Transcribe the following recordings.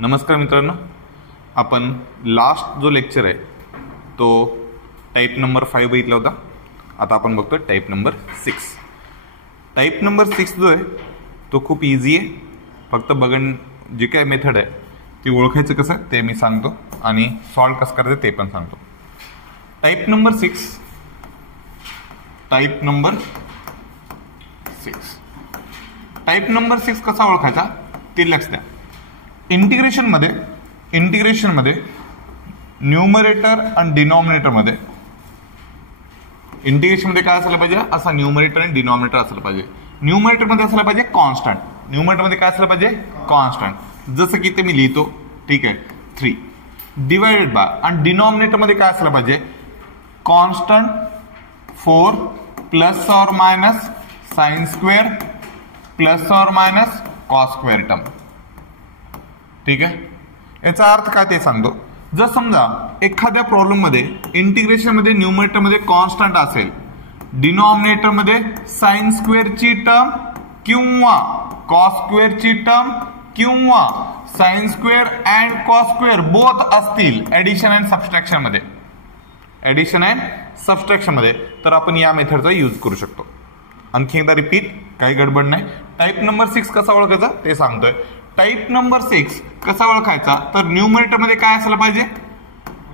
नमस्कार मित्रांनो, आपण लास्ट जो लेक्चर आहे तो टाईप नंबर 5 बघितला होता. आता आपण बघतोय टाईप नंबर 6. टाईप नंबर 6 जो आहे तो खूप इझी आहे. फक्त बघण जे काय मेथड आहे ती ओळखायचं कसं ते मी सांगतो आणि सॉल्व कसं करायचं ते पण सांगतो. टाईप नंबर 6 टाईप नंबर 6 कसा ओळखायचा ते लक्ष द्या. इंटिग्रेशन मध्ये न्यूमरेटर आणि डिनॉमिनेटर मध्ये इंटिग्रेशन मध्ये काय असायला पाहिजे, असा न्यूमरेटर आणि डिनॉमिनेटर असलं पाहिजे. न्यूमरेटर मध्ये असलं पाहिजे कॉन्स्टंट, न्यूमरेटर मध्ये काय असलं पाहिजे कॉन्स्टंट, जसं की ते मी लिहितो. ठीक आहे, 3 डिवाइडेड बाय, आणि डिनॉमिनेटर मध्ये काय असलं पाहिजे constant 4 plus or minus sine square plus or minus cos square term. ठीक आहे, याचा अर्थ काय ते सांगतो. जर समजा एखाद्या प्रॉब्लेम मध्ये इंटिग्रेशन मध्ये न्यूमरेटर मध्ये कॉन्स्टंट असेल, डिनॉमिनेटर मध्ये साइन स्क्वेअर ची टर्म किंवा कॉस स्क्वेअर ची टर्म किंवा sine square and cos square both असतील ऍडिशन अँड सबट्रॅक्शन मध्ये, तर आपण या मेथडचा यूज करू शकतो. आणखी एकदा रिपीट, काही गडबड नाही. टाईप नंबर 6 कसा ओळखायचा ते सांगतोय. टाईप नंबर 6 कसा ओळखायचा, तर न्यूमरेटर मध्ये काय असायला पाहिजे,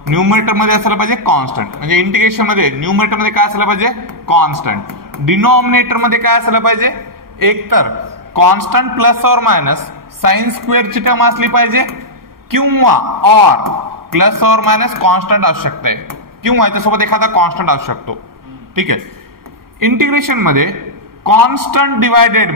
न्यूमरेटर मध्ये असायला पाहिजे कॉन्स्टंट, म्हणजे इंटिग्रेशन मध्ये न्यूमरेटर मध्ये काय असायला पाहिजे कॉन्स्टंट. डिनॉमिनेटर मध्ये काय असायला पाहिजे, एक तर constant plus or minus sine square ची टर्म असली पाहिजे किंवा और प्लस और मायनस कॉन्स्टंट असू शकते किंवा याच्यासोबत एखादा कॉन्स्टंट असू शकतो. ठीक आहे, इंटिग्रेशन मध्ये कॉन्स्टंट डिवायडेड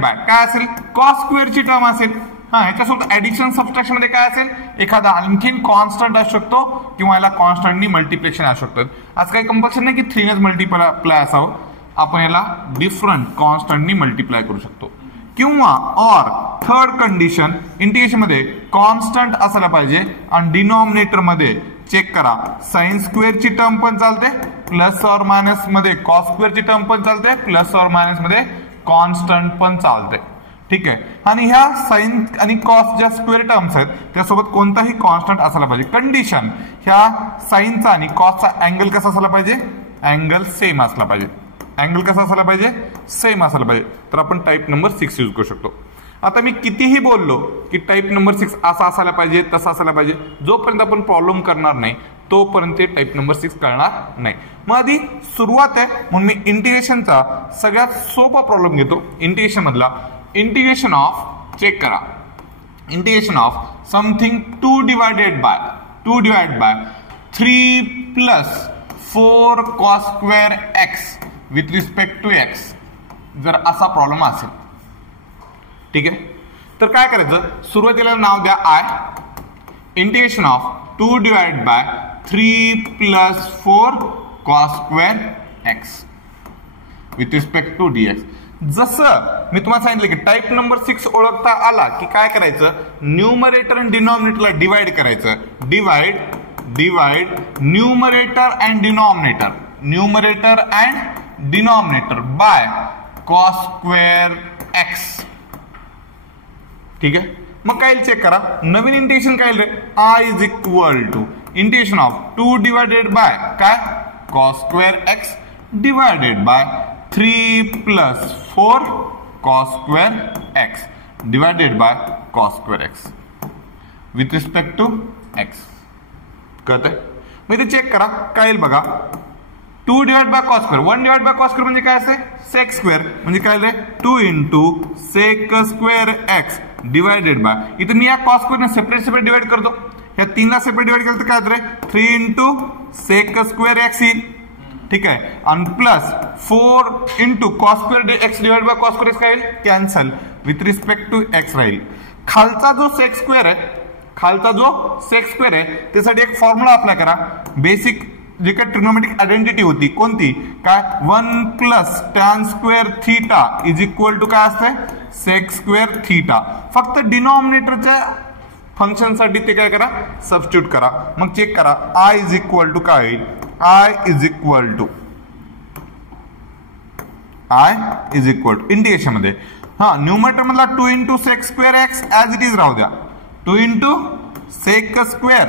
बाय काय असेल कॉस स्क्वेअर ची टर्म असेल. ह्याच्यासोबत ऍडिशन सबट्रॅक्शन मध्ये काय असेल एखादा आणखीन कॉन्स्टंट असू शकतो किंवा याला कॉन्स्टंटनी मल्टिप्लिकेशन असू शकतं. आज काही कंपल्शन नाही की 3 नेच मल्टिप्लाय असावं, आपण याला डिफरंट कॉन्स्टंटनी मल्टिप्लाय करू शकतो. किंवा और थर्ड कंडिशन, इंटिग्रेशन मध्ये कॉन्स्टंट असायला पाहिजे आणि डिनॉमिनेटर मध्ये चेक करा साइन स्क्वेअर ची टर्म पण चालते प्लस और मायनस मध्ये कॉस स्क्वेअर ची टर्म पण चालते प्लस और मायनस मध्ये कॉन्स्टंट पण चालते. ठीक आहे, आणि ह्या साइन आणि कॉस ज्या स्क्वेअर टर्म्स आहेत त्यासोबत कोणताही कॉन्स्टंट असायला पाहिजे. कंडिशन, ह्या साइनचा आणि कॉसचा अँगल कसा असायला पाहिजे, अँगल सेम असला पाहिजे. अँगल कसा असायला पाहिजे, सेम असायला पाहिजे. तर आपण टाईप नंबर 6 यूज करू शकतो. आता मी कितीही बोललो की टाईप नंबर 6 असा असायला पाहिजे तसा असायला पाहिजे, जोपर्यंत आपण प्रॉब्लेम करणार नाही तोपर्यंत टाईप नंबर 6 कळणार नाही. मग आधी सुरुवात आहे म्हणून मी इंटिग्रेशनचा सगळ्यात सोपा प्रॉब्लेम घेतो. इंटिग्रेशन मधला इंटिग्रेशन ऑफ, चेक करा, integration of something 2 divided by 3 plus 4 cos square x with respect to x, जर असा प्रॉब्लेम असेल. ठीक आहे, तर काय करायचं, सुरुवातीला नाव द्या I. Integration of 2 divide by 3 plus 4 cos square x with respect to dx. जसं मी तुम्हाला सांगितलं की टाईप नंबर 6 ओळखता आला की काय करायचं, न्यूमरेटर आणि डिनॉमिनेटरला डिवाइड करायचं. Divide numerator and denominator by cos square x. ठीक आहे, मग काय चेक करा, नवीन इंटिग्रेशन काय रे, I is equal to integration of 2 divided by काय cos square x divided by 3 plus 4 cos square x divided by cos square x with respect to x. कळतंय, मग इथे चेक करा काय येईल बघा. 2 divide by cos square, 1 divide by cos square म्हणजे काय असते सेक स्क्वेअर, म्हणजे काय रे 2 into sec square x divided by, इथे मी या कॉस स्क्वेअर सेपरेट डिवाइड करतो, या 3 ला सेपरेट डिवाइड केलं तर काय रे 3 इंटू सेक स्क्वेअर एक्स येईल. ठीक आहे, आणि plus 4 into cos square x divide by cos square x काय येईल cancel with respect to x राहील. खालचा जो सेक स्क्वेअर आहे त्यासाठी एक फॉर्म्युला अप्लाय करा. बेसिक जे काय ट्रिग्नोमेट्रिक आयडेंटिटी होती कोणती, काय 1 plus tan square theta is equal to काय असते सेक स्क्वेअर थीटा. फक्त डिनॉमिनेटरच्या फंक्शन साठी ते काय करा सबस्टिट्यूट करा. मग चेक करा आय इज इक्वल टू काय होईल, I is equal to integration मध्ये हा न्यूमरेटर मधला 2 into sec square x as it is राहू द्या, 2 into sec square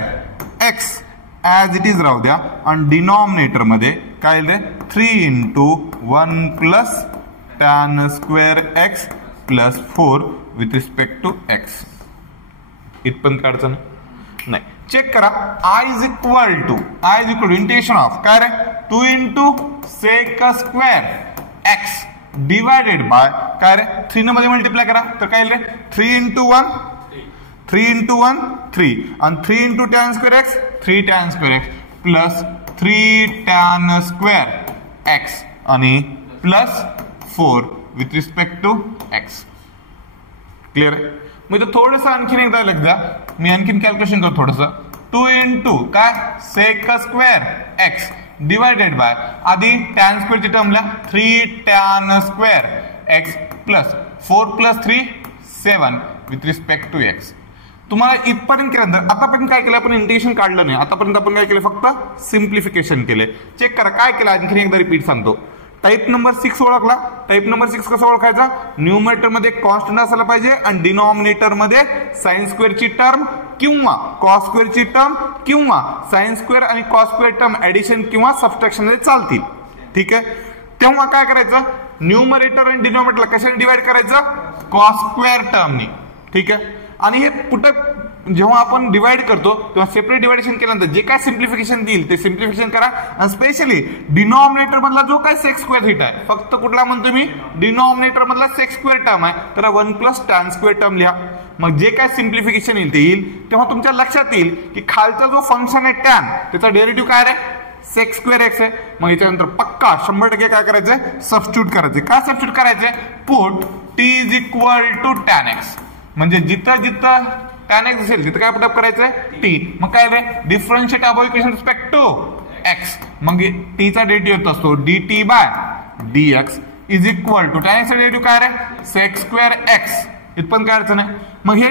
x as it is राहू द्या, आणि डिनॉमिनेटर मध्ये काय येईल रे 3 into 1 plus tan square x plus 4 with respect to x. इथपर्यंत काढचं नाही. चेक करा, I is equal to integration of काय रे 2 into sec square x divided bye काय रे 3 न मध्ये मल्टिप्लाय करा तर काय येईल रे 3 इंटू 1 3 आणि 3 into tan square x 3 tan square x plus 3 tan square x आणि plus 4 with respect to x. Clear आहे. मग थोडस आणखीन एकदा लक्ष द्या, मी आणखीन कॅल्क्युलेशन करतो थोडस. 2 इंटू काय sec square x divided by आधी टॅन स्क्वेअरची टर्मला 3 tan square x plus 4 plus 3 7 with respect to x. तुम्हाला इथपर्यंत केल्यानंतर आतापर्यंत काय केलं आपण इंटिग्रेशन काढलं नाही, आतापर्यंत आपण काय केलं फक्त सिम्प्लिफिकेशन केले. चेक करा काय केलं, आणखीन एकदा रिपीट सांगतो. टाइप नंबर 6 ओळखला. टाइप नंबर 6 कसा ओळखायचा, न्यूमरेटर मध्ये कॉन्स्टंट असायला पाहिजे आणि डिनॉमिनेटर मध्ये साइन स्क्वेअरची टर्म किंवा कॉस स्क्वेअरची टर्म किंवा साइन स्क्वेअर आणि कॉस स्क्वेअर टर्म ऍडिशन किंवा सबट्रॅक्शन मध्ये चालतील. ठीक आहे. तेव्हा काय करायचं, न्यूमरेटर आणि डिनॉमिनेटरला कशाने डिवाइड करायचं, कॉस स्क्वेअर टर्मनी. ठीक आहे. आणि हे कुठं जेव्हा आपण डिवाइड करतो तेव्हा सेपरेट डिवायडेशन केल्यानंतर जे काय सिम्प्लिफिकेशन देईल ते सिम्प्लिफिकेशन करा. आणि स्पेशली डिनॉमिनेटर मधला जो काय सेक स्क्वेअर थीटा आहे, फक्त कुठला म्हणतो मी डिनॉमिनेटर मधला सेक स्क्वेअर टर्म आहे, तर 1 प्लस टॅन स्क्वेअर टर्म लिहा. मग जे काय सिम्प्लिफिकेशन येईल ते येईल तेव्हा तुमच्या लक्षात येईल की खालचा जो फंक्शन आहे टॅन त्याचा डेरिव्हेटिव्ह काय आहे, सेक स्क्वेअर एक्स आहे. मग याच्यानंतर पक्का 100% काय करायचंय, सबस्टिट्यूट करायचंय. काय सबस्टिट्यूट करायचंय, put t is equal to tan x. म्हणजे जिथं जिथं टॅन एक्स असेल तिथं काय पुटअप करायचंय टी. मग काय रे differentiate above equation respect to x. मग टी चा डेरिव्हेटिव्ह येत असतो dt by dx is equal to tan x चा डेरिव्हेटिव्ह काय रे सेक स्क्वेअर एक्स. इथं काय अडचण आहे. मग हे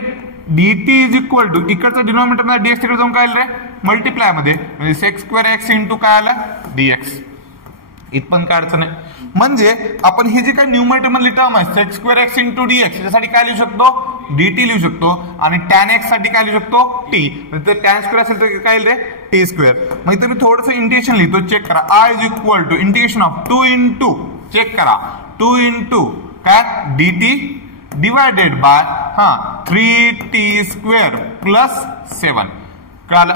dt इज इक्वल टू इकडचं डिनॉमिनेटर dx तिकडे जाऊन काय रे मल्टिप्लाय मध्ये, म्हणजे सेक स्क्वेअर एक्स इंटू काय आलं dx. इथं काय अडचण आहे. म्हणजे आपण ही जी काय न्यूमरेटर मधली टर्म आहे sec square x into dx त्यासाठी काय लिहू शकतो, dt लिहू शकतो. आणि टॅन एक्स साठी काय लिहू शकतो, t. म्हणजे टॅन स्क्वेअर असेल तर काय रे टी स्क्वेअर. मग इथं मी थोडंसं इंटिग्रेशन लिहितो. चेक करा, I is equal to integration of 2 into check करा 2 इंटू काय dt divided by 3t square plus 7. कळालं.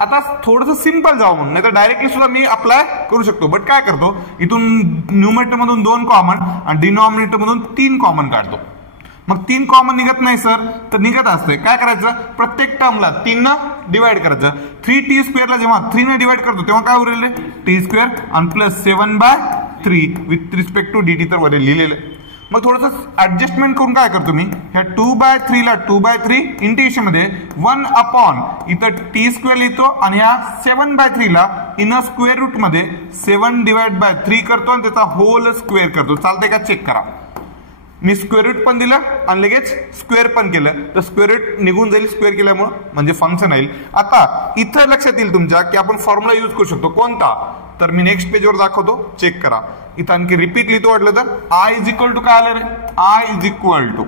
आता थोडंसं सिंपल जाऊ म्हणून, नाही तर डायरेक्टली सुद्धा मी अप्लाय करू शकतो. बट काय करतो, इथून न्यूमरेटर मधून 2 कॉमन आणि डिनॉमिनेटर मधून 3 कॉमन काढतो. मग 3 कॉमन निघत नाही सर तर निघत असते. काय करायचं, प्रत्येक टर्मला 3 न डिवाइड करायचं. 3t स्क्वेअरला जेव्हा 3 न डिवाइड करतो तेव्हा काय उरेल टी स्क्वेअर आणि plus 7/3 with respect to dt तर वरील लिहिलेलं. मग थोडंसं ऍडजस्टमेंट करून काय करतो मी, ह्या 2/3 ला 2/3 इंटिग्रेशन मध्ये 1 अपॉन इथं टी स्क्वेअर लिहितो आणि ह्या 7/3 ला इन स्क्वेअर रूट मध्ये 7 डिवाइड बाय 3 करतो आणि त्याचा होल स्क्वेअर करतो. चालतंय का, चेक करा. मी स्क्वेअर रूट पण दिलं आणि लगेच स्क्वेअर पण केलं तर स्क्वेअर रूट निघून जाईल स्क्वेअर केल्यामुळे, म्हणजे फंक्शन येईल. आता इथं लक्षात येईल तुमच्या की आपण फॉर्म्युला यूज करू शकतो. कोणता, तर मी नेक्स्ट पेजवर दाखवतो. चेक करा. इथं आणखी रिपीट लिहितो वाटलं तर I इज इक्वल टू काय आलं रे, I इज इक्वल टू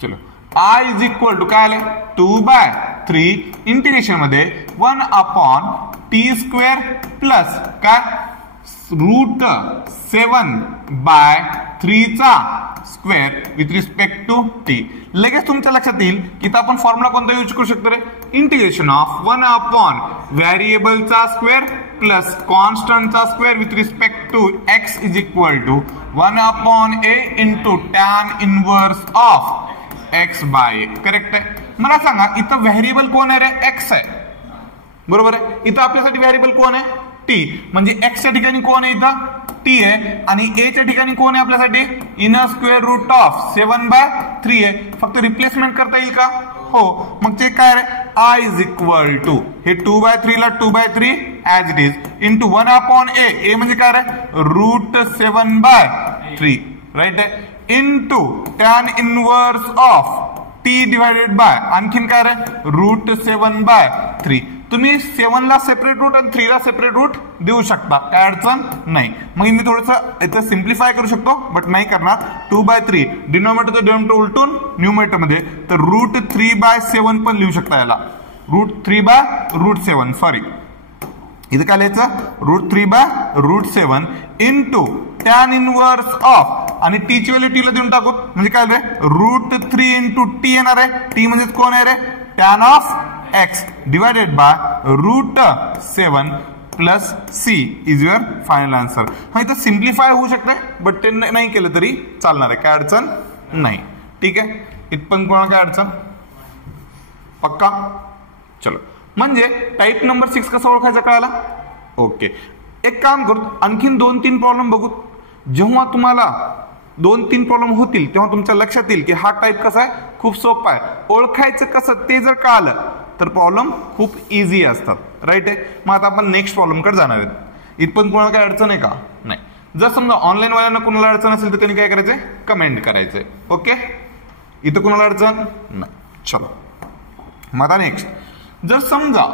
चलो I इज इक्वल टू काय आलं 2/3 इंटिग्रेशन मध्ये 1 अपॉन टी स्क्वेअर प्लस काय रूट 7/3 चा square with respect to t. लगेच तुमच्या लक्षात येईल की इथं आपण फॉर्म्युला कोणता यूज करू शकतो रे, इंटिग्रेशन ऑफ 1 अपॉन व्हेरिएबलचा स्क्वेअर प्लस कॉन्स्टंटचा square with respect to x is equal to 1 upon a into tan inverse of x by a. Correct आहे. मला सांगा इथं व्हेरिएबल कोण आहे रे, एक्स आहे बरोबर आहे. इथं आपल्यासाठी व्हेरिएबल कोण आहे, टी. म्हणजे एक्सच्या ठिकाणी कोण आहे इथं, टी आहे. आणि ए च्या ठिकाणी कोण आहे आपल्यासाठी, इन स्क्वेअर रूट ऑफ 7/3 आहे. फक्त रिप्लेसमेंट करता येईल का, हो. मग ते काय रे, I इज इक्वल टू हे 2/3 ला 2/3 as it is into 1 upon a म्हणजे काय रे रूट 7/3 राईट आहे into tan inverse of t divided by आणखीन काय रे रूट 7/3. तुम्ही 7 ला सेपरेट रूट आणि 3 ला सेपरेट रूट देऊ शकता, काय अडचण नाही. मग मी थोडंसं इथं सिम्प्लिफाय करू शकतो, बट नाही करणार. 2/3 डिनॉमिनेटर तर डिनॉमिनेटर उलटून न्यूमरेटर मध्ये, तर √3/7 पण लिहू शकता याला. √3/√7 सॉरी, इथं काय लिहायचं, √3/√7 इंटू tan इनवर्स ऑफ, आणि टी ची व्हॅल्यू टी ला देऊन टाकू, म्हणजे काय रे √3 इंटू टी येणार आहे. टी म्हणजे कोण आहे रे, tan of x divided by √7 plus c is your final answer. हा इथं सिम्प्लिफाय होऊ शकते, बट ते नाही केलं तरी चालणार आहे, काय अडचण नाही. ठीक आहे, इथपण कोणाला काय अडचण, पक्का. चलो, म्हणजे टाईप नंबर 6 कसा ओळखायचा कळाला. ओके, एक काम करू, आणखीन 2-3 प्रॉब्लेम बघू. जेव्हा तुम्हाला 2-3 प्रॉब्लेम होतील तेव्हा तुमच्या लक्षात येईल की हा टाईप कसा आहे, खूप सोपा आहे. ओळखायचं कसं ते जर कळालं तर प्रॉब्लेम खूप इझी असतात, राईट आहे. मग आता आपण नेक्स्ट प्रॉब्लेम कडे जाणार आहेत. इथपण कोणाला काय अडचण आहे का, नाही. जर समजा ऑनलाईन वाल्यांना कोणाला अडचण असेल तर त्यांनी काय करायचंय, कमेंट करायचंय. ओके, इथं कोणाला अडचण नाही. चलो, मग आता नेक्स्ट, जर समजा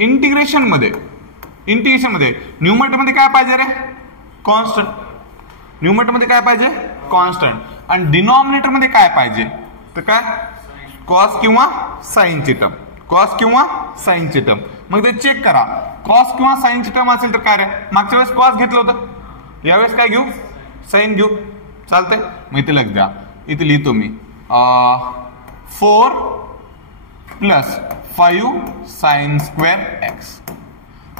इंटिग्रेशन मध्ये न्यूमरेटर मध्ये काय पाहिजे रे, कॉन्स्टंट. न्यूमरेटर मध्ये काय पाहिजे, कॉन्स्टंट. आणि डिनॉमिनेटर मध्ये काय पाहिजे, तर काय कॉस किंवा साईनची टर्म, कॉस किंवा साईनची टर्म. मग ते चेक करा, कॉस किंवा साईनची टर्म असेल तर काय रे, मागच्या वेळेस कॉस घेतलं होतं, यावेळेस काय घेऊ, साईन घेऊ, चालतंय. मग इथे लक्ष द्या, इथे लिहितो मी 4 + 5 sin² x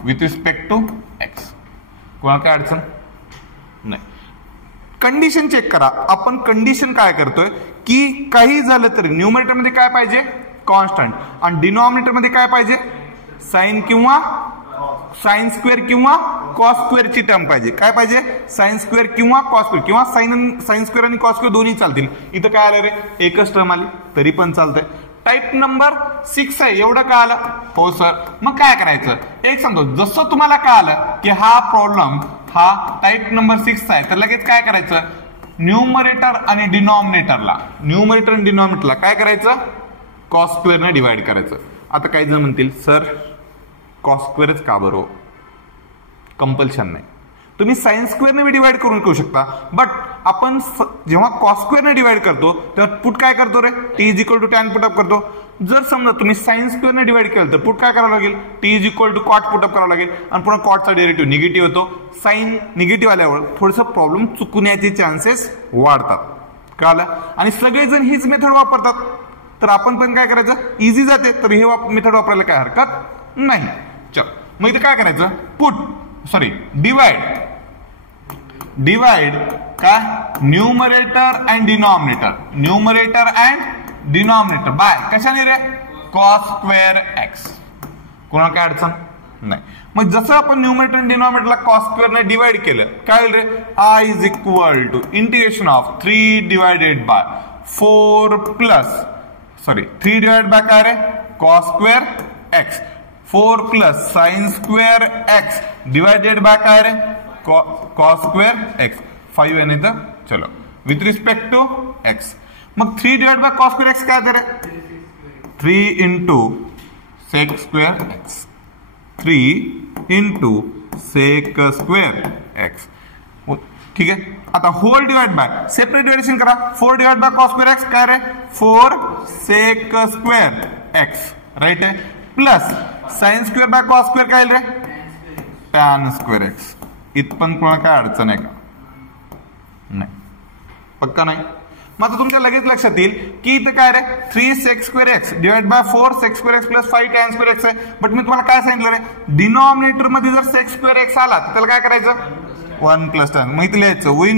with respect to x. कोणाला काय अडचण नाही. कंडिशन चेक करा. आपण कंडिशन काय करतोय की काही झालं तरी न्यूमरेटर मध्ये काय पाहिजे, कॉन्स्टंट, आणि डिनॉमिनेटर मध्ये काय पाहिजे, साइन किंवा sin² किंवा cos² ची टर्म पाहिजे. काय पाहिजे, sin² किंवा cos², किंवा sin² आणि cos² दोन्ही चालतील. इथं काय आलं रे, एकच टर्म आली तरी पण चालतंय. टाईप नंबर 6 आहे, एवढं काय आलं, हो सर. मग काय करायचं, एक सांगतो, जसं तुम्हाला कळालं की हा प्रॉब्लेम हा टाईप नंबर 6 आहे, तर लगेच काय करायचं, न्यूमरेटर आणि डिनॉमिनेटरला काय करायचं, cos² ने डिवाइड करायचं. आता काही जण म्हणतील सर cos² का बरं, कंपल्शन नाही, तुम्ही sin² ने डिवाइड करून करू शकता. बट आपण जेव्हा cos² ने डिवाइड करतो तेव्हा पुट काय करतो रे, t = tan पुटअप करतो. जर समजा तुम्ही sin² ने डिवाइड केलं तर पुट काय करावं लागेल, t = cot पुटअप करावं लागेल, आणि पुन्हा कॉटचा डेरिव्हेटिव्ह निगेटिव्ह होतो. साइन निगेटिव्ह आल्यावर थोडंसं प्रॉब्लेम चुकण्याचे चान्सेस वाढतात, कळलं. आणि सगळेजण हीच मेथड वापरतात, तर आपण पण काय करायचं, इझी जाते, तर हे मेथड वापरायला काय हरकत नाही. चल, मग इथे काय करायचं, डिवाइड काय, न्यूमरेटर अँड डिनॉमिनेटर बाय कशाने रे, cos² x. कोणाला काय अडचण नाही. मग जसं आपण न्यूमरेटर आणि डिनॉमिनेटरला cos² ने डिवाइड केलं, काय होईल रे, I = integration of 3 divided by 4 + 3 divide by काय रे, cos² x, 4 + sin² x divided bye काय रे, cos² x. 5 आहे नाही तर, चलो, विथ रिस्पेक्ट टू x. मग 3 डिवाइड बाय cos² x काय रे, 3 × sec² x, 3 × sec² x. ठीक आहे. आता whole divide by, separate division करा, 4 डिवाइड बाय cos² x काय रे, 4 sec² x, राईट आहे, प्लस sin² बाय cos² काय रे, tan² x. इथपण कोणाला काय अडचण आहे का, नाही, पक्का नाही. मग आता तुमच्या लगेच लक्षात येईल की इथं काय रे, 3 sec² x divide by 4 sec² x + 5 tan² x आहे. बट मी तुम्हाला काय सांगितलं रे, डिनॉमिनेटर मध्ये जर sec² x आला तर त्याला काय करायचं, 1 + tan. मग इथे लिहायचं, वी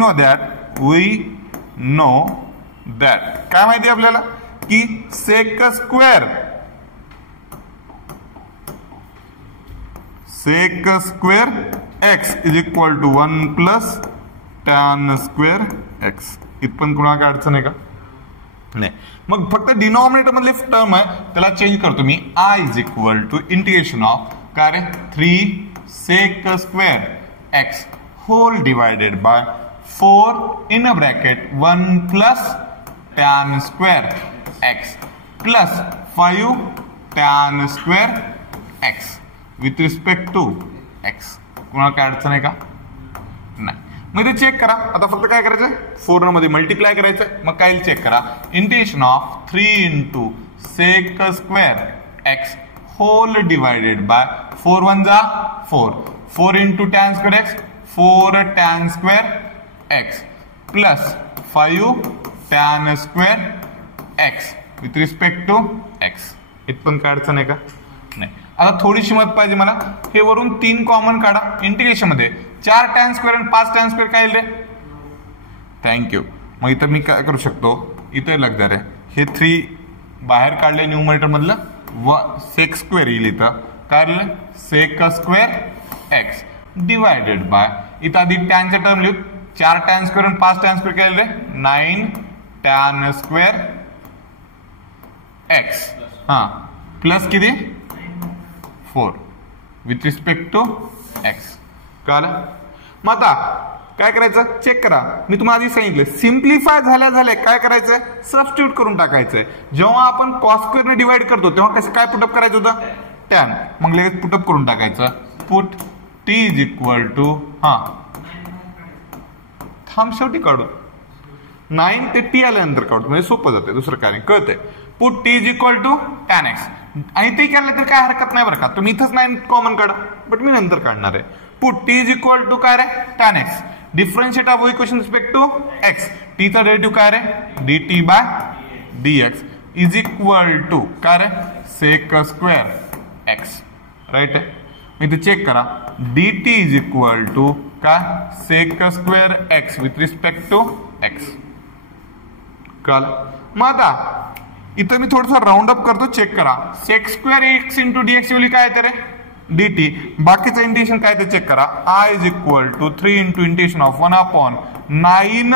नो दॅट काय माहिती आपल्याला की sec² x = 1 + tan² x. इथपण कुणाला काय अडचण आहे का, नाही. मग फक्त डिनॉमिनेटर मधली टर्म आहे त्याला चेंज करतो मी, I = इंटिग्रेशन ऑफ काय रे, 3 sec² x whole divided by 4 in bracket 1 + tan² x + 5 tan² x. With respect to x. कोणाला काय अडचण आहे का? नाही. मग ते चेक करा. आता फक्त काय करायचं, 4 मध्ये मल्टिप्लाय करायचं. मग काय चेक करा, integration of 3 into sec square x whole divided by 4 1 जा 4, 4 into tan square x 4 tan square x plus 5 tan square x with respect to x. इथपण काय अडचण आहे का? नाही. आता थोडीशी मत पाहिजे मला, हे वरून 3 कॉमन काढा. इंटिग्रेशन मध्ये 4 tan square आणि 5 tan square काय येईल रे? थँक्यू. मग इथं मी काय करू शकतो, इथं लक्षात आहे हे 3 बाहेर काढले न्यूमरेटर मधलं, सेक स्क्वेअर येईल. इथं काय लिहिलं, sec square x divided by, इथं आधी टॅनच्या टर्म लिहू, 4 tan square आणि 5 tan square काय येईल रे? 9 tan square एक्स हा प्लस किती 4 विथ रिस्पेक्ट टू एक्स. कळलं? मग आता काय करायचं, चेक करा. मी तुम्हाला आधी सांगितलं सिम्प्लिफाय झाल्या काय करायचंय, सबस्टिट्यूट करून टाकायचंय. जेव्हा आपण कॉस स्क्वेअर ने डिवाइड करतो तेव्हा कसं काय पुटअप करायचं होतं, टॅन. मग लगेच पुटअप करून टाकायचं, put t is equal to थांब शेवटी काढू 9 ते टी आल्यानंतर काढतो, म्हणजे सोपं जाते, दुसरं काय नाही, कळतंय. Put t is equal to tan x. आणि ते केलं तर काय हरकत नाही बरं का, तुम्ही इथंच 9 कॉमन काढा, बट मी नंतर काढणार आहे. Put t is equal to काय रे, tan x. Differentiate of equation respect to x. T चा डेरिव्हेटिव्ह काय रे, d t by d x is equal to काय रे, सेक स्क्वेअर एक्स. राईट आहे. मी इथे चेक करा, d t is equal to काय, sec square x with respect to x. कळ? मग आता इथं मी थोडस राऊंड अप करतो, चेक करा. Sec square x into d x काय येते रे, डी टी. बाकीचं इंटिग्रेशन काय ते चेक करा. I is equal to 3 into integration of 1/9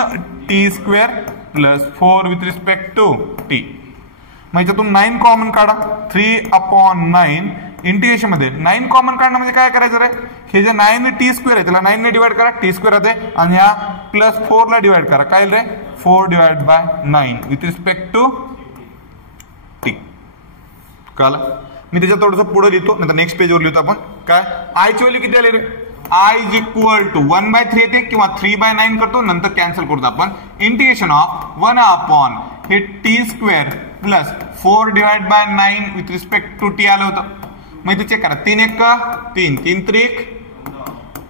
t square plus 4 with respect to t. मग याच्यातून 9 कॉमन काढा, 3/9 इंटिग्रेशन मध्ये 9 कॉमन काढणं म्हणजे काय करायचं रे, हे जे 9 टी स्क्वेअर आहे त्याला 9 ने डिवाइड करा, टी स्क्वेअर आहे, आणि ह्या प्लस 4 ला डिवाइड करा, काय रे 4 divide by 9 with respect to t. कळलं? मी त्याच्यात थोडंसं पुढे लिहितो, नंतर नेक्स्ट पेजवर लिहितो आपण. काय आयची व्हॅल्यू किती आली रे, आय इज इक्वल टू 1/3 येते किंवा 3/9 करतो, नंतर कॅन्सल करतो आपण. इंटिग्रेशन ऑफ 1 हे t square plus 4 divide by 9 with respect to t आलं होतं. मग इथे चेक करा, 3 1 3 3 3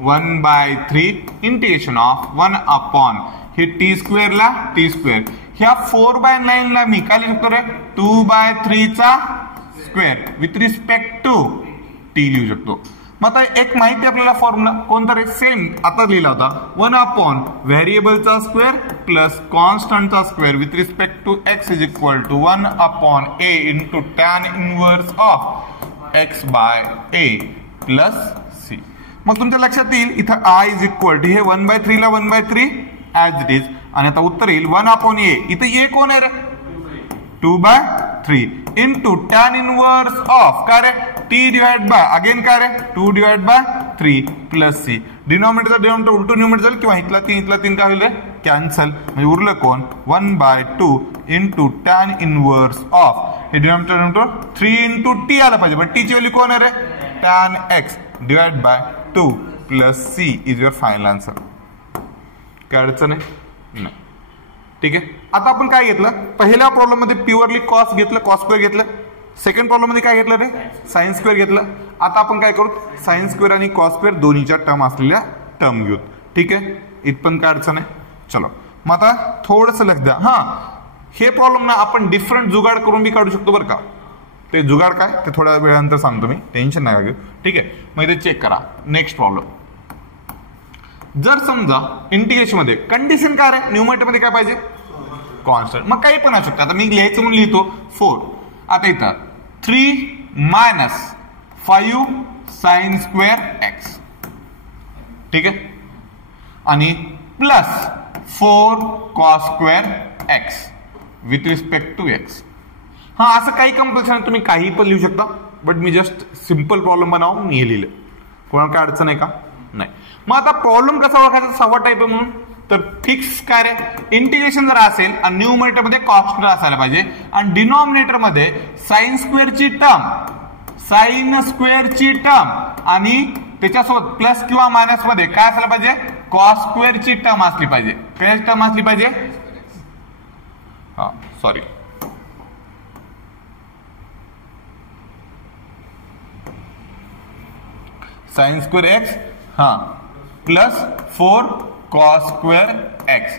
1/3 इंटिग्रेशन ऑफ 1 हे टी स्क्वेअर ला टी स्क्वेअर, ह्या 4/9 ला मी काय लिहू शकतो रे, 2/3 चा square with respect to t लिहू शकतो. मग आता एक माहिती आपल्याला फॉर्म्युला कोणता रे, सेम आता लिहिला होता, 1 व्हेरिएबलचा स्क्वेअर प्लस कॉन्स्टंटचा square with respect to x is equal to 1/a into tan inverse of x by a plus c. मग तुमच्या लक्षात येईल इथं आय इज इक्वल टू हे 1/3 ला 1/3 ऍज इट इज, आणि आता उत्तर येईल 1/a. इथं ए कोण आहे रे, 2/3 इंटू टॅन इनवर्स ऑफ काय रे, टी डिवाइड बाय अगेन काय रे 2 डिवाइड बाय 3 प्लस सी. डिनॉमिनेटरचा डिनॉमिनेटर उलटून न्यूमरेटर जाईल, किंवा इथला 3 काय होईल रे, कॅन्सल. म्हणजे उरलं कोण, 1/2 इंटू टॅन इनवर्स ऑफ हे डिनॉमिनेटर 3 इंटू टी आला पाहिजे, पण टी ची व्हॅल्यू कोण आहे रे, tan x divide by 2 plus c is your final answer. काय अडचण आहे? नाही. ठीक आहे. आता आपण काय घेतलं, पहिल्या प्रॉब्लेम मध्ये प्युअरली कॉस घेतलं, कॉस स्क्वेअर घेतलं. सेकंड प्रॉब्लेम मध्ये काय घेतलं रे, साइन स्क्वेअर घेतलं. आता आपण काय करू, साइन स्क्वेअर आणि कॉस स्क्वेअर दोन्हीच्या टर्म असलेल्या टर्म घेऊ. ठीक आहे, इथपण काय अडचण आहे. चलो मग आता थोडस लक्ष द्या. हे प्रॉब्लेम ना आपण डिफरंट जुगाड करून बी काढू शकतो बरं का. ते जुगाड काय ते थोड्या वेळानंतर सांगतो मी, टेन्शन नका घेऊ. ठीक आहे, मग इथे चेक करा. नेक्स्ट प्रॉब्लेम, जर समजा इंटिग्रेशन मध्ये कंडिशन काय आहे, न्यूमरेटर मध्ये काय पाहिजे, कॉन्स्टंट. मग काही पण असू शकतं. आता मी लिहायचं म्हणून लिहितो 4. आता इथं 3 - 5 साइन स्क्वेअर एक्स. ठीक आहे, आणि plus 4 cos square x with respect to x. असं काही कंपल्शन तुम्ही काही पण लिहू शकता, बट मी जस्ट सिंपल प्रॉब्लेम बनावून मी हे लिहिलं. कोणाला काय अडचण आहे का? नाही. मग आता प्रॉब्लेम कसा ओळखायचा, 6 टाईप आहे म्हणून. तर फिक्स काय रे, इंटिग्रेशन जर असेल आणि न्यूमरेटर मध्ये कॉस स्क्वेअर असायला पाहिजे, आणि डिनॉमिनेटर मध्ये साइन स्क्वेअरची टर्म साइन स्क्वेअरची टर्म आणि त्याच्यासोबत प्लस किंवा मायनस मध्ये काय असलं पाहिजे, कॉस स्क्वेअरची टर्म असली पाहिजे. काय टर्म असली पाहिजे, sorry sine square x plus 4 cos square x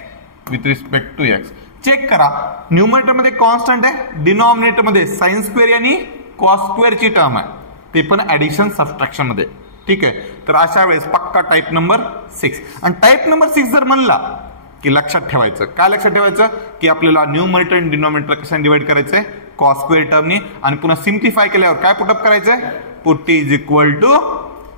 with respect to x. Check करा, न्यूमरेटर मध्ये कॉन्स्टंट आहे, डिनॉमिनेटर मध्ये साइन स्क्वेअर आणि कॉस स्क्वेअरची टर्म आहे, ते पण ऍडिशन सबट्रॅक्शन मध्ये. ठीक आहे, तर अशा वेळेस पक्का टाईप नंबर 6. आणि टाईप नंबर 6 जर म्हणला की लक्षात ठेवायचं, काय लक्षात ठेवायचं की आपल्याला न्यूमरेटर आणि डिनॉमिनेटर कशाने डिवाइड करायचंय, कॉस स्क्वेअर टर्मनी. आणि पुन्हा सिम्प्लिफाय केल्यावर काय पुटअप करायचंय, put is equal to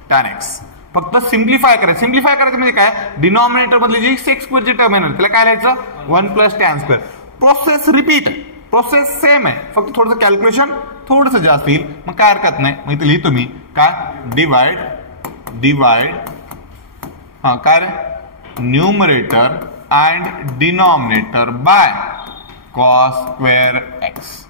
tan x. फक्त सिम्प्लिफाय करायचं. सिम्प्लिफाय करायचं म्हणजे काय, डिनॉमिनेटर मधली जी सेक स्क्वेअरची टर्म येणार त्याला काय लिहायचं, 1 plus tan square. Process repeat, process same आहे, फक्त थोडंसं कॅल्क्युलेशन थोडंसं जास्त येईल, मग काय हरकत नाही. मग इथे लिहितो मी काय, डिवाइड काय रे, numerator and denominator by cos square x.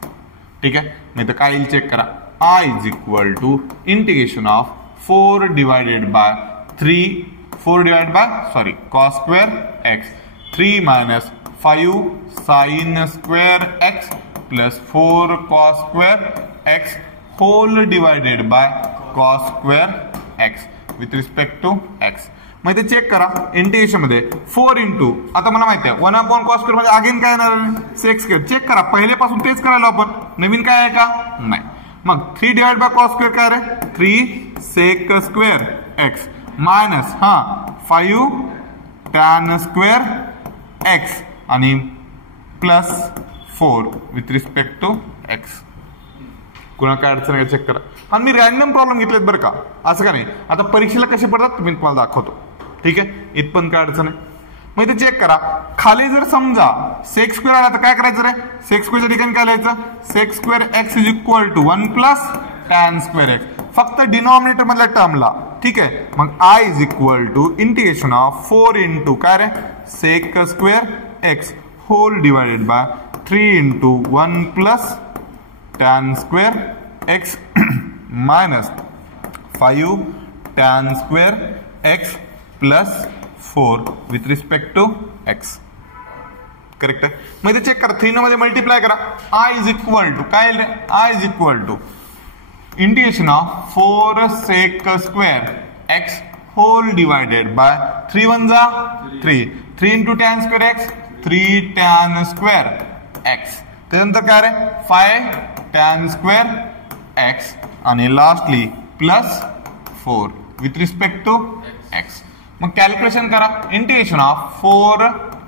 ठीक आहे, मग इथं काय येईल चेक करा, I is equal to integration of 4 divided by cos square x 3 minus 5 sin square x plus 4 cos square x whole divided by cos square x with respect to x. मग ते check करा, integration मध्ये 4 into, आता मला माहिती आहे 1 upon cos square म्हणजे again काय येणार, सेक स्क्वेअर. चेक करा, पहिल्यापासून तेच करायला आपण, नवीन काय आहे का, नाही. मग 3 डिवाइड बाय कॉस स्क्वेअर काय रे, 3 sec square x minus 5 tan square x आणि plus 4 with respect to x. कुणा काय अडचण आहे चेक करा. आणि मी रॅन्डम प्रॉब्लेम घेतलेत बरं का, असं का नाही. आता परीक्षेला कसे पडतात मी तुम्हाला दाखवतो. ठीक आहे, इथपण काय अडचण आहे. मग इथे चेक करा, खाली जर समजा सेक स्क्वेअर आला तर काय करायचं रे, सेक स्क्वेअरच्या ठिकाणी काय लिहायचं, sec square x is equal to 1 plus tan square x, फक्त डिनॉमिनेटर मधल्या टर्मला. ठीक आहे, मग I is equal to integration of 4 into काय रे, sec square x whole divided by 3 into 1 plus tan square x minus 5 tan square x plus 4 with respect to x. Correct आहे. मग इथे चेक करा, 3 मध्ये मल्टिप्लाय करा, I इज इक्वल टू काय, I is equal to integration of 4 sec square x whole divided by 3 1 जा 3 into tan square x 3 tan square x, त्यानंतर काय रे 5 टॅन स्क्वेअर एक्स आणि lastly plus 4 with respect to x. मग calculation करा, integration of 4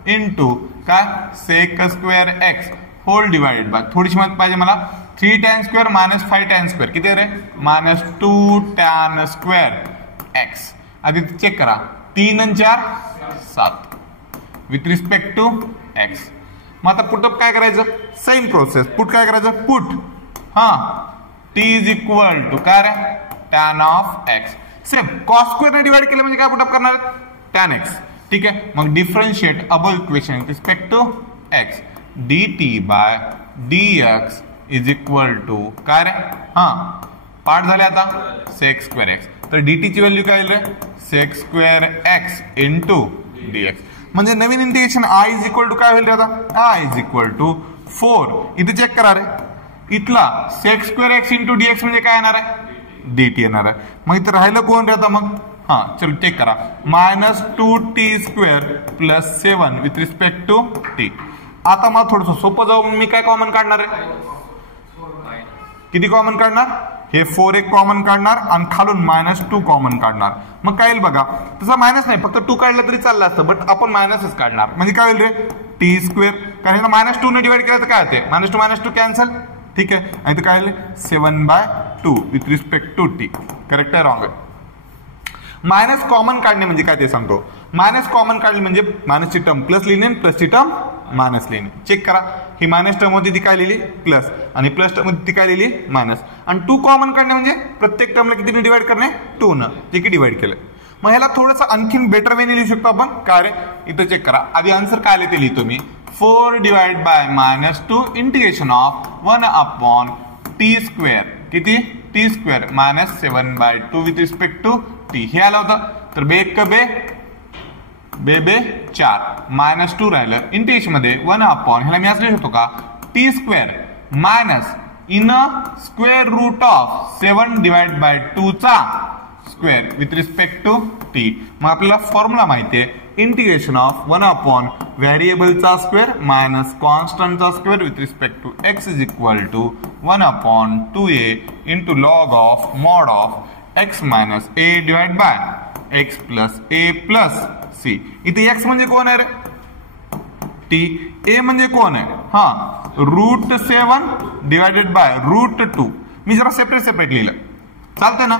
into काय sec square x whole divided by, थोडीशी माहिती पाहिजे मला, 3 tan square minus 5 tan square किती रे, मायनस 2 टॅन स्क्वेअर एक्स. आधी चेक करा, 3 आणि 4 7 विथ रिस्पेक्ट टू एक्स. मग आता पुटअप काय करायचं, सेम प्रोसेस, पुट काय करायचं, put t is equal to काय रे, tan of x. Same cos square ने डिवाइड केलं म्हणजे काय पुटअप करणार आहेत, टॅन एक्स. ठीक आहे, मग differentiate above equation respect to x, dt by dx is equal to काय रे, पार्ट झाले आता सेक स्क्वेअर एक्स, तर dt ची व्हॅल्यू काय रे, sec square x into dx. म्हणजे नवीन integration I is equal to काय होईल रे, आता I इज इक्वल टू 4. इथे चेक करा रे, इथला sec square x into dx म्हणजे काय येणार आहे, dt येणार आहे. मग इथं राहिलं कोण रे आता, मग चलो चेक करा, minus 2t square plus 7 with respect to t. आता मला थोडस सोपं जाऊन मी काय कॉमन काढणार आहे, किती कॉमन काढणार, हे 4 एक कॉमन काढणार आणि खालून मायनस 2 कॉमन काढणार. मग काय येईल बघा, तसा मायनस नाही, फक्त 2 काढला तरी चाललं असतं, बट आपण मायनसच काढणार. म्हणजे काय होईल रे, टी स्क्वेअर, कारण मायनस 2 ने डिवाइड केलं तर काय होते, मायनस टू कॅन्सल. ठीक आहे, आणि इथं काय 7/2 with respect to t. Correct आहे, रॉंग आहे. मायनस कॉमन काढणे म्हणजे काय ते सांगतो. मायनस कॉमन काढले म्हणजे मायनसची टर्म प्लस लिहिणे, प्लसची टर्म मायनस लिहिणे. चेक करा, ही मायनस टर्म होती ती काय लिहिली प्लस, आणि प्लस टर्म होती ती काय लिहिली मायनस. आणि 2 कॉमन काढणे म्हणजे प्रत्येक टर्मला कितीने डिवाइड करणे, 2 न, जे की डिवाइड केलं. मग ह्याला थोडंसं आणखीन बेटर वेने लिहू शकतो आपण. काय रे, इथं चेक करा, आधी आन्सर काय आले ते लिहितो मी, 4 divide by -2 integration of 1 upon t square किती t square minus 7/2 with respect to t हे आलं होतं. तर बे 1 बे 4 -2 राहिलं. इंटिग्रेशन मध्ये 1/, ह्याला मी असं लिहू शकतो का, t square minus in square root of 7/2 चा square with respect to t. मग आपल्याला फॉर्म्युला माहिती आहे, इंटिग्रेशन ऑफ 1/, व्हेरिएबलचा स्क्वेअर मायनस कॉन्स्टंटचा square with respect to x is equal to 1/2a into log of mod of x minus a divide by x plus a plus c. इथे x म्हणजे कोण आहे रे, टी. ए म्हणजे कोण आहे, हा √7 डिवायडेड बाय √2. मी जरा सेपरेट लिहिलं चालतंय ना.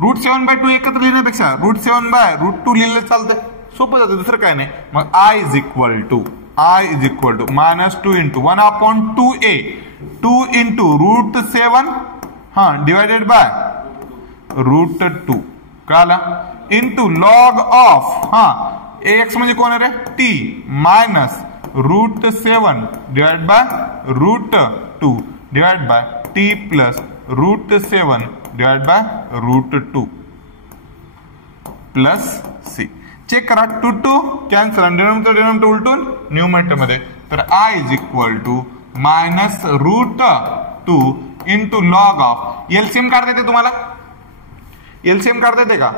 √7/2 एकत्र लिहिण्यापेक्षा √7/√2 लिहिलं चालतंय, सोपं जातं, दुसरं काय नाही. मग I is equal to -2 into 1/2a 2 into √7 divided by √2 कळाला इंटू लॉग ऑफ एक्स म्हणजे कोण आहे रे, t minus √7 divide by √2 divide by t plus √7 divide by √2 plus c. Check करा, 2 कॅन्सल आणि डिनॉमिनेटर उलटून न्यूमरेटर मध्ये. तर I is equal to -√2 into log of, LCM काढता येते तुम्हाला, एलसीएम काढता येते का,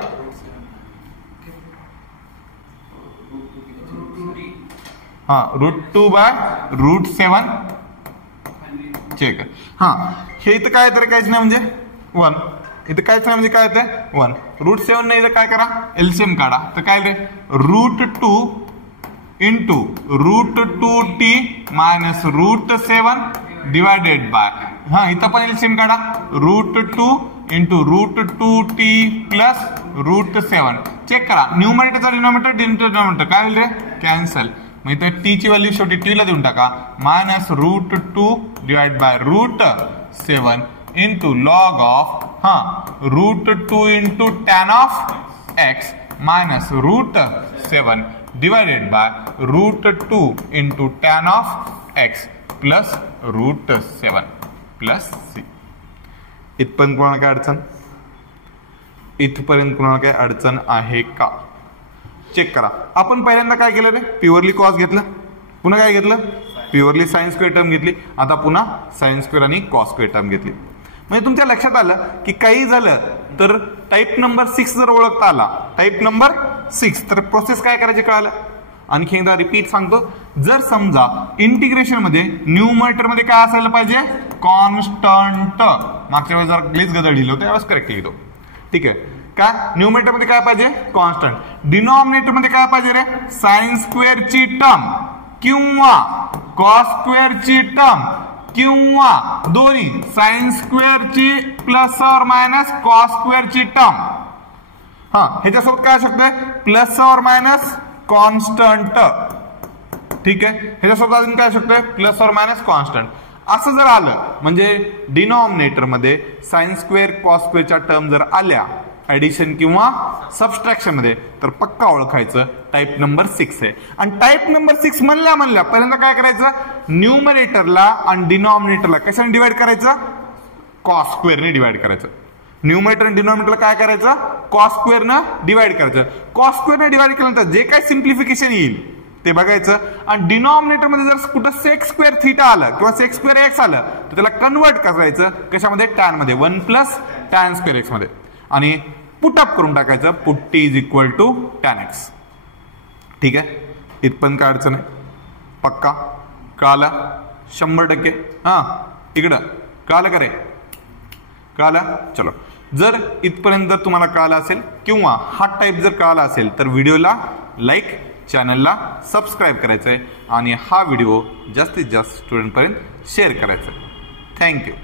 √2 बाय √7. चेक. हे इथं काय तर काहीच नाही म्हणजे 1, इथं काहीच नाही म्हणजे काय येतं 1. √7 नाही, इथं काय करा, एलसीएम काढा. तर काय रे, √2 into √2t minus √7 divided by, इथं पण एलसीएम काढा, √2 इंटू √2t प्लस √7. चेक करा, न्यूमरेटरचा डिनॉमिनेटर काय होईल रे, कॅन्सल. मग इथं टी ची व्हॅल्यू शेवटी टी ला देऊन टाका, minus √2 divide by √7 into log of √2 into tan of x minus √7 divided by √2 into tan of x plus √7 plus c. इथपर्यंत कोणाला काय अडचण, इथपर्यंत कोणाला काय अडचण आहे का, चेक करा. आपण पहिल्यांदा काय केलं रे, प्युअरली कॉस घेतलं, पुन्हा काय घेतलं, प्युअरली साइन स्क्वेअर टर्म घेतली, आता पुन्हा साइन स्क्वेअर आणि कॉस स्क्वेअर टर्म घेतली. म्हणजे तुमच्या लक्षात आलं की काही झालं तर टाईप नंबर 6 जर ओळखता आला, टाईप नंबर 6, तर प्रोसेस काय करायची कळालं. आणखी एकदा रिपीट सांगतो, जर समजा इंटिग्रेशन मध्ये न्यूमरेटर मध्ये काय असायला पाहिजे, कॉन्स्टंट. मागच्या वेळेस जर प्लीज गदळ लिहिलं होतं, यावेळेस करेक्ट लिहितो, ठीक आहे. काय न्यूमरेटर मध्ये काय पाहिजे, कॉन्स्टंट. डिनॉमिनेटर मध्ये काय पाहिजे रे, साइन स्क्वेअर ची टर्म किंवा कॉस स्क्वेअर ची टर्म किंवा दोन्ही साइन स्क्वेअर ची plus or minus cos square ची टर्म. ह्याच्यासोबत काय असू शकते, प्लस और मायनस कॉन्स्टंट, ठीक आहे. ह्याच्यासोबत अजून काय असू शकते, प्लस और मायनस कॉन्स्टंट. असं जर आलं म्हणजे डिनॉमिनेटर मध्ये साइन स्क्वेअर कॉस स्क्वेअरच्या टर्म जर आल्या ऍडिशन किंवा सबस्ट्रॅक्शन मध्ये, तर पक्का ओळखायचं टाईप नंबर 6 आहे. आणि टाईप नंबर 6 म्हणल्या पहिल्यांदा काय करायचं, न्यूमरेटरला आणि डिनॉमिनेटरला कशाने डिवाइड करायचं, कॉस स्क्वेअरने डिवाइड करायचं. न्यूमरेटर आणि डिनॉमिनेटरला काय करायचं, कॉस स्क्वेअरनं डिवाइड करायचं. कॉस स्क्वेअरने डिवाइड केल्यानंतर जे काही सिम्प्लिफिकेशन येईल ते बघायचं. आणि डिनॉमिनेटर मध्ये जर कुठं सेक स्क्वेअर थीटा आलं किंवा सेक स्क्वेअर एक्स आलं तर त्याला कन्वर्ट करायचं कशामध्ये, टॅन मध्ये, 1 प्लस टॅन स्क्वेअर एक्स मध्ये, आणि पुटअप करून टाकायचं, put t is equal to tan x. ठीक आहे, इथपर्यंत काय अडचण आहे, पक्का कळालं 100%. इकडं कळालं का रे, कळालं. चलो, जर इथपर्यंत जर तुम्हाला कळालं असेल किंवा हा टाईप जर कळाला असेल तर व्हिडिओला लाईक, चॅनलला सबस्क्राईब करायचं आहे आणि हा व्हिडिओ जास्तीत जास्त स्टुडंटपर्यंत शेअर करायचा आहे. थँक्यू.